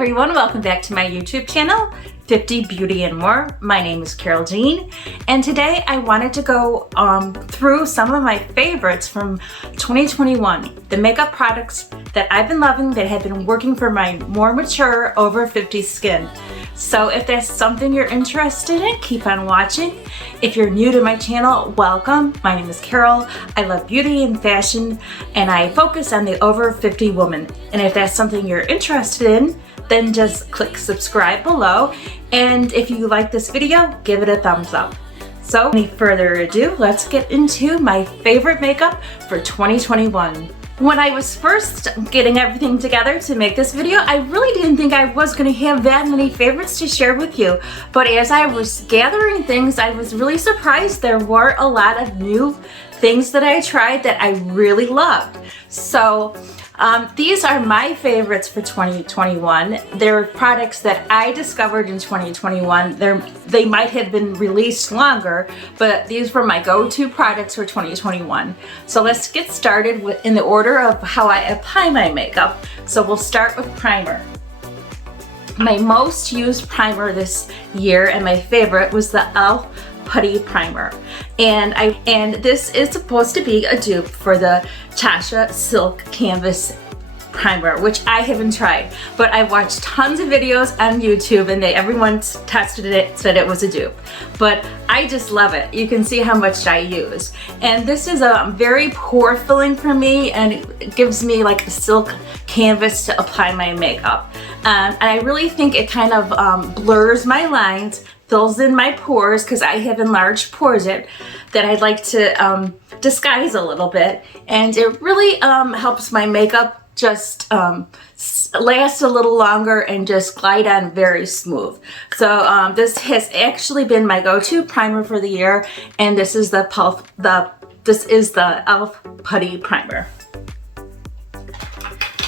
everyone, welcome back to my YouTube channel, 50 Beauty and More. My name is Carol Jean, and today I wanted to go through some of my favorites from 2021, the makeup products that I've been loving that have been working for my more mature over 50 skin. So if that's something you're interested in, keep on watching. If you're new to my channel, welcome. My name is Carol. I love beauty and fashion, and I focus on the over 50 woman. And if that's something you're interested in, then just click subscribe below. And if you like this video, give it a thumbs up. So without any further ado, let's get into my favorite makeup for 2021. When I was first getting everything together to make this video, I really didn't think I was going to have that many favorites to share with you. But as I was gathering things, I was really surprised there were a lot of new things that I tried that I really loved. So these are my favorites for 2021. They're products that I discovered in 2021. They might have been released longer, but these were my go-to products for 2021. So let's get started in the order of how I apply my makeup. So we'll start with primer. My most used primer this year and my favorite was the e.l.f. Putty Primer, and this is supposed to be a dupe for the Tasha Silk Canvas Primer, which I haven't tried, but I watched tons of videos on YouTube and everyone tested it, said it was a dupe, but I just love it. You can see how much I use, and this is a very pore filling for me, and it gives me like a silk canvas to apply my makeup, and I really think it kind of blurs my lines, fills in my pores, because I have enlarged pores that I'd like to disguise a little bit, and it really helps my makeup just last a little longer and just glide on very smooth. So this has actually been my go-to primer for the year, and this is the e.l.f. Putty Primer.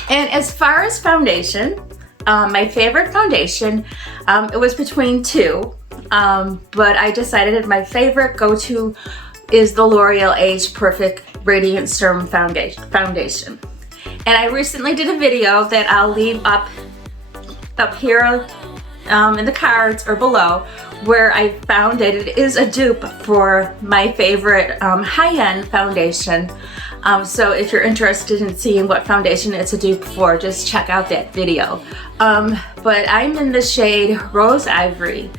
And as far as foundation, my favorite foundation, it was between two. But I decided my favorite go-to is the L'Oreal Age Perfect Radiant Serum Foundation. And I recently did a video that I'll leave up here in the cards or below, where I found that it is a dupe for my favorite high-end foundation. So if you're interested in seeing what foundation it's a dupe for, just check out that video. But I'm in the shade Rose Ivory,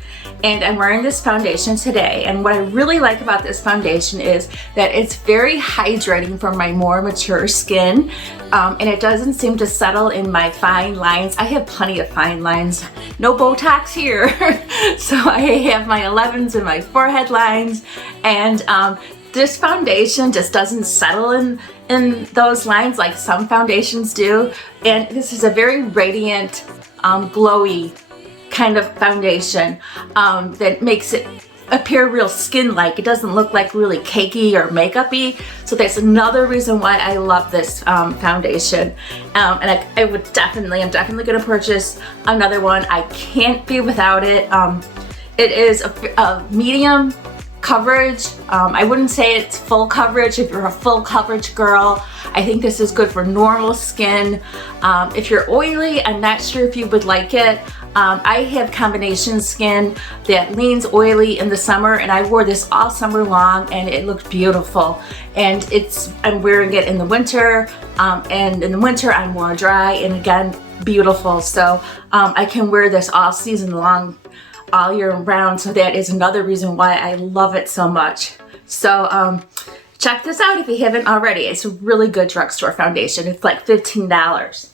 and I'm wearing this foundation today. And what I really like about this foundation is that it's very hydrating for my more mature skin, and it doesn't seem to settle in my fine lines. I have plenty of fine lines, no Botox here. So I have my 11s and my forehead lines, and this foundation just doesn't settle in those lines like some foundations do. And this is a very radiant, glowy kind of foundation that makes it appear real skin-like. It doesn't look like really cakey or makeup-y. So that's another reason why I love this foundation. And I'm definitely gonna purchase another one. I can't be without it. It is a medium coverage. I wouldn't say it's full coverage if you're a full coverage girl. I think this is good for normal skin. If you're oily, I'm not sure if you would like it. I have combination skin that leans oily in the summer, and I wore this all summer long and it looked beautiful. And I'm wearing it in the winter, and in the winter I'm more dry and again beautiful. So I can wear this all season long, all year round. So that is another reason why I love it so much. So check this out if you haven't already. It's a really good drugstore foundation. It's like $15.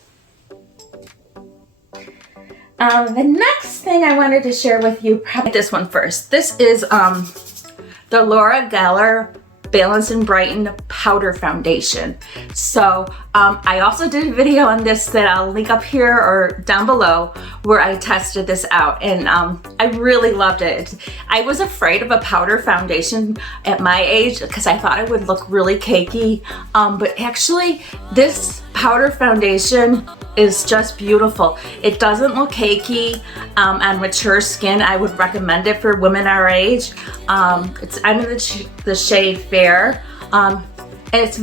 The next thing I wanted to share with you, probably this one first. This is the Laura Geller Balance and Brighten Powder Foundation. So I also did a video on this that I'll link up here or down below, where I tested this out, and I really loved it. I was afraid of a powder foundation at my age because I thought it would look really cakey, but actually this powder foundation is just beautiful. It doesn't look cakey on mature skin. I would recommend it for women our age. I'm in the shade Fair, and it's a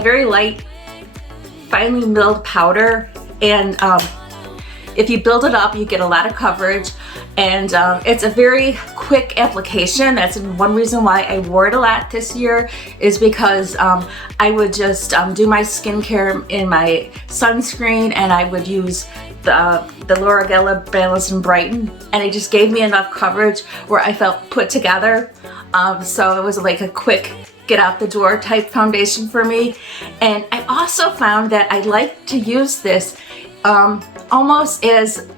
very light, finely milled powder, and if you build it up, you get a lot of coverage, and it's a very quick application. That's one reason why I wore it a lot this year, is because I would just do my skincare in my sunscreen, and I would use the Laura Geller Brighten, and it just gave me enough coverage where I felt put together. So it was like a quick get out the door type foundation for me. And I also found that I like to use this almost as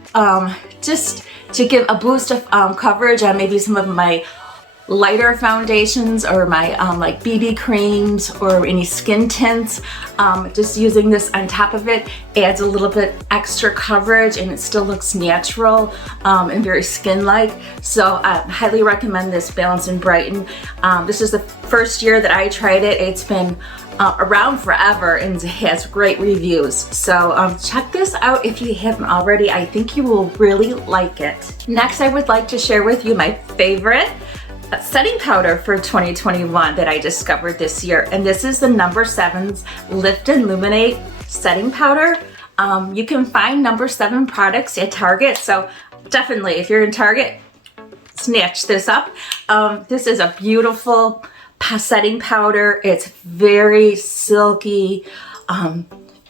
just to give a boost of coverage on maybe some of my lighter foundations, or my like BB creams or any skin tints. Just using this on top of it adds a little bit extra coverage, and it still looks natural and very skin-like. So I highly recommend this Balance and Brighten. This is the first year that I tried it. It's been around forever and has great reviews. So check this out if you haven't already. I think you will really like it. Next, I would like to share with you my favorite setting powder for 2021 that I discovered this year, and this is the No. 7's Lift and Illuminate setting powder. You can find No. 7 products at Target, so definitely if you're in Target, snatch this up. This is a beautiful setting powder. It's very silky,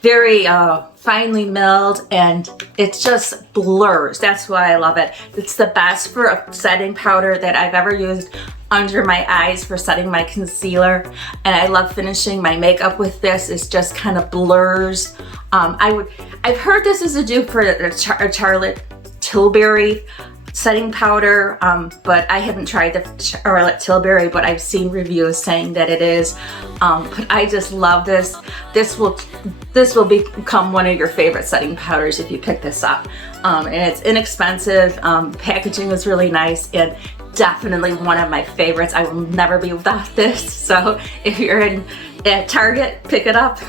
very finely milled, and it just blurs. That's why I love it. It's the best for a setting powder that I've ever used under my eyes for setting my concealer, and I love finishing my makeup with this. It just kind of blurs. I've heard this is a dupe for a Charlotte Tilbury setting powder, but I haven't tried the Charlotte Tilbury, but I've seen reviews saying that it is. But I just love this. This will become one of your favorite setting powders if you pick this up. And it's inexpensive. Packaging is really nice, and definitely one of my favorites. I will never be without this. So if you're at Target, pick it up.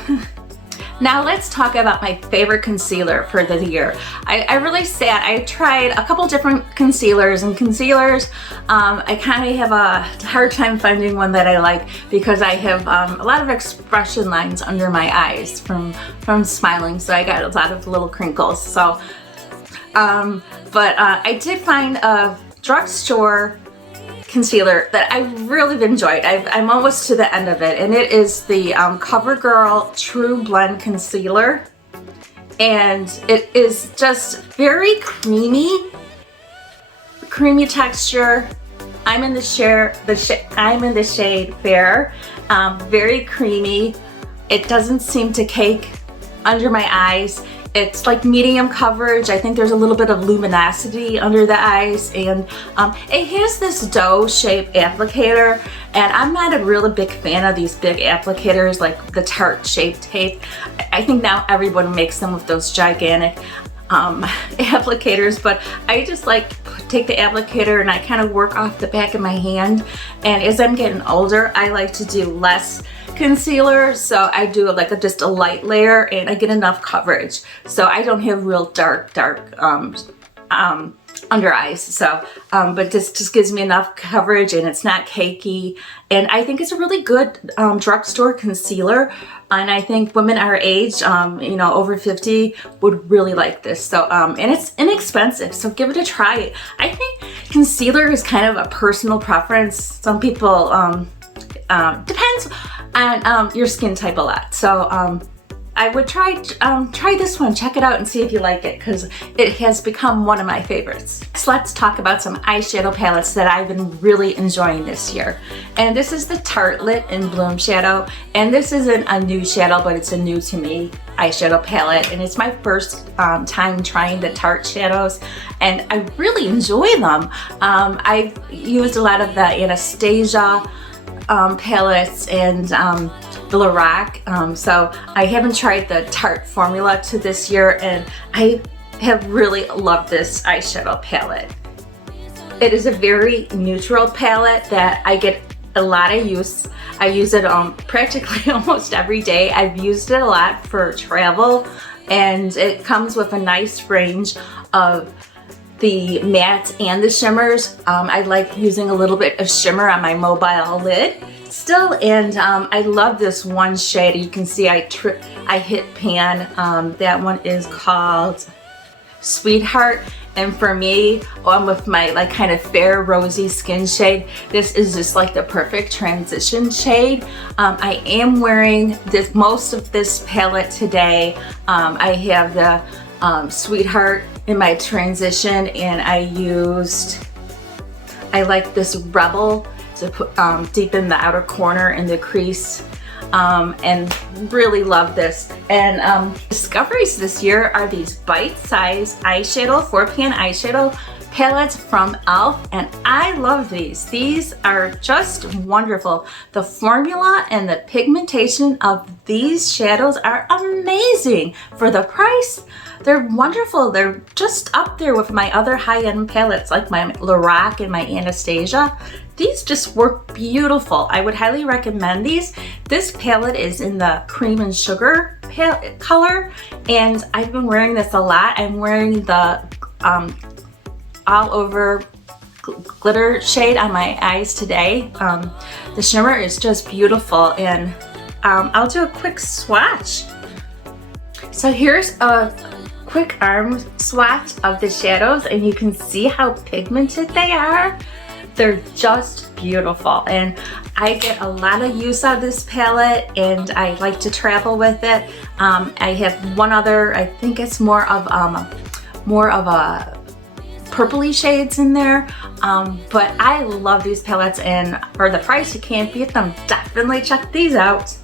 Now let's talk about my favorite concealer for the year. I really I tried a couple different concealers, and I kind of have a hard time finding one that I like, because I have a lot of expression lines under my eyes from smiling, so I got a lot of little crinkles. So, but I did find a drugstore concealer that I really enjoyed. I'm almost to the end of it, and it is the CoverGirl True Blend Concealer, and it is just very creamy texture. I'm in the shade Fair. Very creamy. It doesn't seem to cake under my eyes. It's like medium coverage. I think there's a little bit of luminosity under the eyes, and it has this doe shape applicator, and I'm not a really big fan of these big applicators like the tart shaped tape. I think now everyone makes them with those gigantic applicators, but I just like take the applicator and I kind of work off the back of my hand. And as I'm getting older, I like to do less concealer, so I do like just a light layer, and I get enough coverage, so I don't have real dark under eyes. So but this just gives me enough coverage, and it's not cakey, and I think it's a really good drugstore concealer, and I think women our age, over 50, would really like this. So and it's inexpensive, so give it a try. I think concealer is kind of a personal preference. Some people depends on your skin type a lot. So I would try this one. Check it out and see if you like it, because it has become one of my favorites. So let's talk about some eyeshadow palettes that I've been really enjoying this year. And this is the Tartelette in Bloom Shadow. And this isn't a new shadow, but it's a new to me eyeshadow palette. And it's my first time trying the Tarte shadows, and I really enjoy them. I've used a lot of the Anastasia palettes and the Lorac, so I haven't tried the Tarte formula to this year, and I have really loved this eyeshadow palette. It is a very neutral palette that I get a lot of use. I use it practically almost every day. I've used it a lot for travel, and it comes with a nice range of the mattes and the shimmers. I like using a little bit of shimmer on my mobile lid still, and I love this one shade. You can see I hit pan. That one is called Sweetheart. And for me, with my like kind of fair rosy skin shade, this is just like the perfect transition shade. I am wearing most of this palette today. I have the Sweetheart in my transition, and I like this Rebel to put deepen the outer corner in the crease. And really love this. And discoveries this year are these bite-sized eyeshadow, 4-pan eyeshadow palettes from e.l.f. and I love these. These are just wonderful. The formula and the pigmentation of these shadows are amazing. For the price, they're wonderful. They're just up there with my other high-end palettes like my Lorac and my Anastasia. These just work beautiful. I would highly recommend these. This palette is in the Cream and Sugar color, and I've been wearing this a lot. I'm wearing the all over glitter shade on my eyes today. The shimmer is just beautiful, and I'll do a quick swatch. So here's a quick arm swatch of the shadows, and you can see how pigmented they are. They're just beautiful, and I get a lot of use out of this palette, and I like to travel with it. I have one other, I think it's more of a purpley shades in there, but I love these palettes, and for the price you can't beat them. Definitely check these out.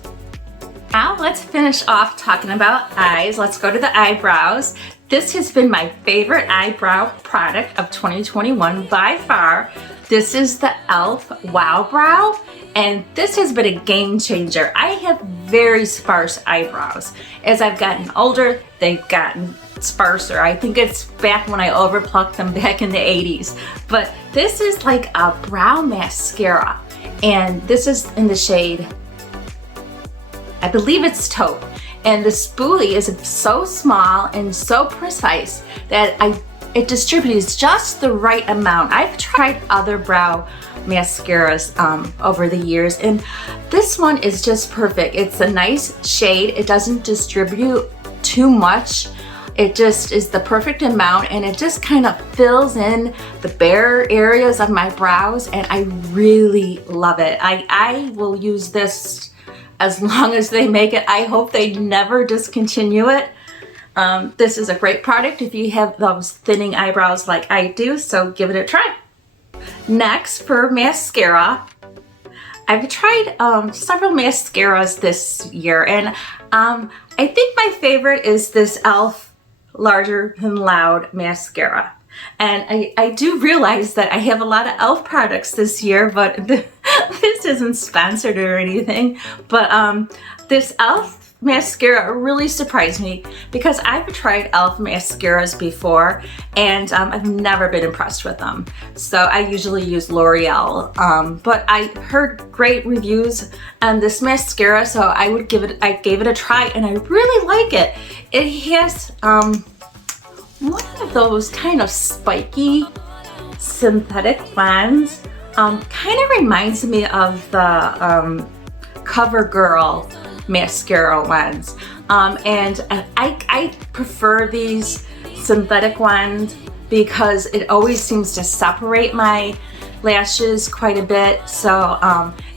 Now let's finish off talking about eyes. Let's go to the eyebrows. This has been my favorite eyebrow product of 2021 by far. This is the e.l.f. Wow Brow, and this has been a game changer. I have very sparse eyebrows. As I've gotten older, they've gotten sparser. I think it's back when I overplucked them back in the 80s. But this is like a brow mascara, and this is in the shade, I believe it's Taupe. And the spoolie is so small and so precise that it distributes just the right amount. I've tried other brow mascaras over the years, and this one is just perfect. It's a nice shade. It doesn't distribute too much. It just is the perfect amount, and it just kind of fills in the bare areas of my brows, and I really love it. I will use this as long as they make it. I hope they never discontinue it. This is a great product if you have those thinning eyebrows like I do, so give it a try. Next, for mascara, I've tried several mascaras this year, and I think my favorite is this e.l.f. Larger Than Loud mascara. And I do realize that I have a lot of e.l.f. products this year, but this isn't sponsored or anything. But this e.l.f. mascara really surprised me because I've tried e.l.f. mascaras before, and I've never been impressed with them. So I usually use L'Oreal, but I heard great reviews on this mascara, so I gave it a try, and I really like it. It has one of those kind of spiky synthetic ones. Kind of reminds me of the CoverGirl mascara ones, and I prefer these synthetic ones because it always seems to separate my lashes quite a bit, so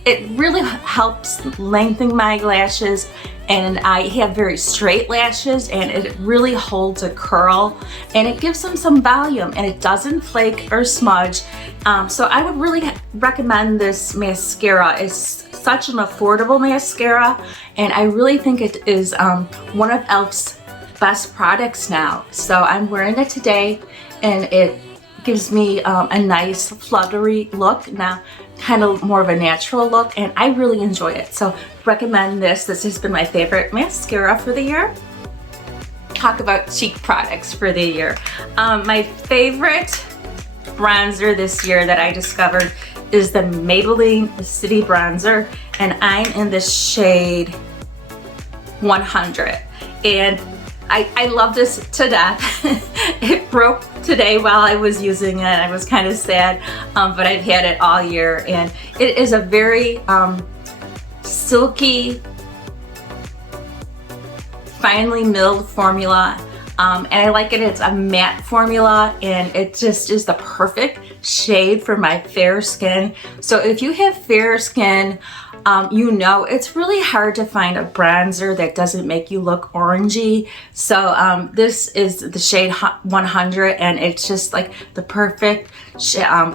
it really helps lengthen my lashes, and I have very straight lashes, and it really holds a curl, and it gives them some volume, and it doesn't flake or smudge. So I would really recommend this mascara. It's such an affordable mascara, and I really think it is one of e.l.f.'s best products now. So I'm wearing it today, and it gives me a nice fluttery look, now kind of more of a natural look, and I really enjoy it. So recommend this. This has been my favorite mascara for the year. Talk about cheek products for the year. My favorite bronzer this year that I discovered is the Maybelline City Bronzer, and I'm in the shade 100, and I love this to death. It broke today while I was using it. I was kind of sad, but I've had it all year, and it is a very silky, finely milled formula. and I like it. It's a matte formula, and it just is the perfect shade for my fair skin. So if you have fair skin, you know it's really hard to find a bronzer that doesn't make you look orangey. So this is the shade 100, and it's just like the perfect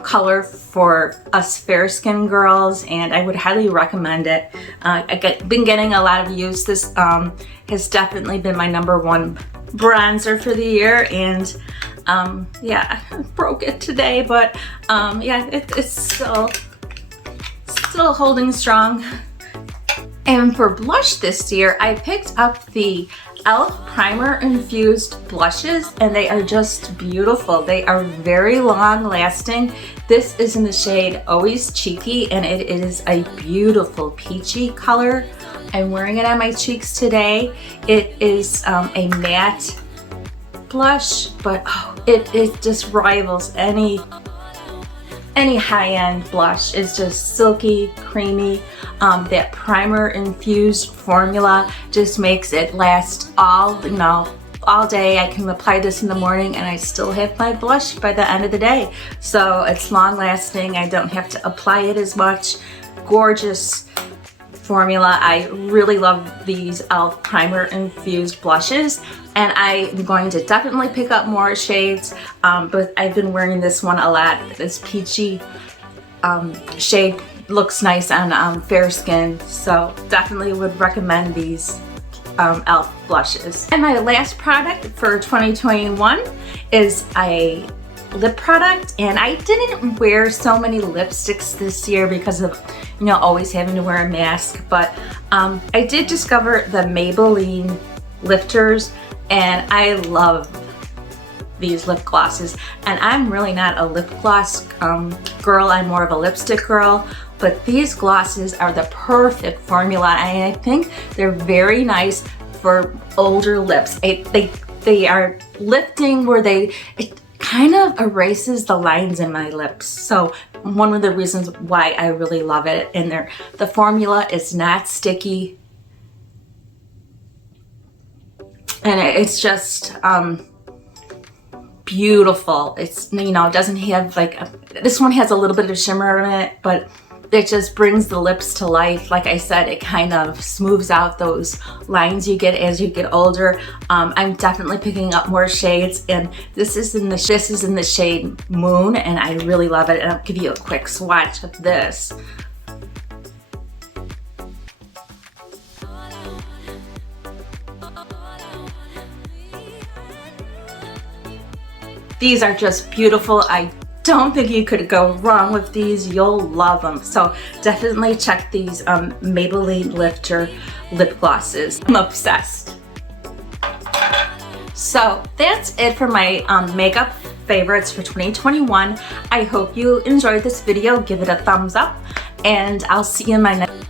color for us fair skin girls, and I would highly recommend it. I've been getting a lot of use. This has definitely been my #1 bronzer for the year, and yeah, I broke it today, but yeah, it's still holding strong. And for blush this year, I picked up the e.l.f. Primer Infused Blushes, and they are just beautiful. They are very long lasting. This is in the shade Always Cheeky, and it is a beautiful peachy color. I'm wearing it on my cheeks today. It is a matte blush, but oh, it just rivals any high-end blush. It's just silky, creamy. That primer infused formula just makes it last all day. I can apply this in the morning and I still have my blush by the end of the day. So it's long lasting. I don't have to apply it as much. Gorgeous formula. I really love these e.l.f. Primer Infused Blushes, and I'm going to definitely pick up more shades, but I've been wearing this one a lot. This peachy shade looks nice on fair skin, so definitely would recommend these e.l.f. blushes. And my last product for 2021 is a lip product, and I didn't wear so many lipsticks this year because of always having to wear a mask, but I did discover the Maybelline lifters, and I love these lip glosses. And I'm really not a lip gloss girl, I'm more of a lipstick girl, but these glosses are the perfect formula, and I think they're very nice for older lips. They are lifting where it kind of erases the lines in my lips. So one of the reasons why I really love it. And the formula is not sticky, and it's just beautiful. It's it doesn't have this one has a little bit of shimmer in it, but it just brings the lips to life. Like I said, it kind of smooths out those lines you get as you get older. I'm definitely picking up more shades, and this is in the shade Moon, and I really love it. And I'll give you a quick swatch of this. These are just beautiful. I don't think you could go wrong with these. You'll love them. So definitely check these Maybelline Lifter lip glosses. I'm obsessed. So that's it for my makeup favorites for 2021. I hope you enjoyed this video. Give it a thumbs up, and I'll see you in my next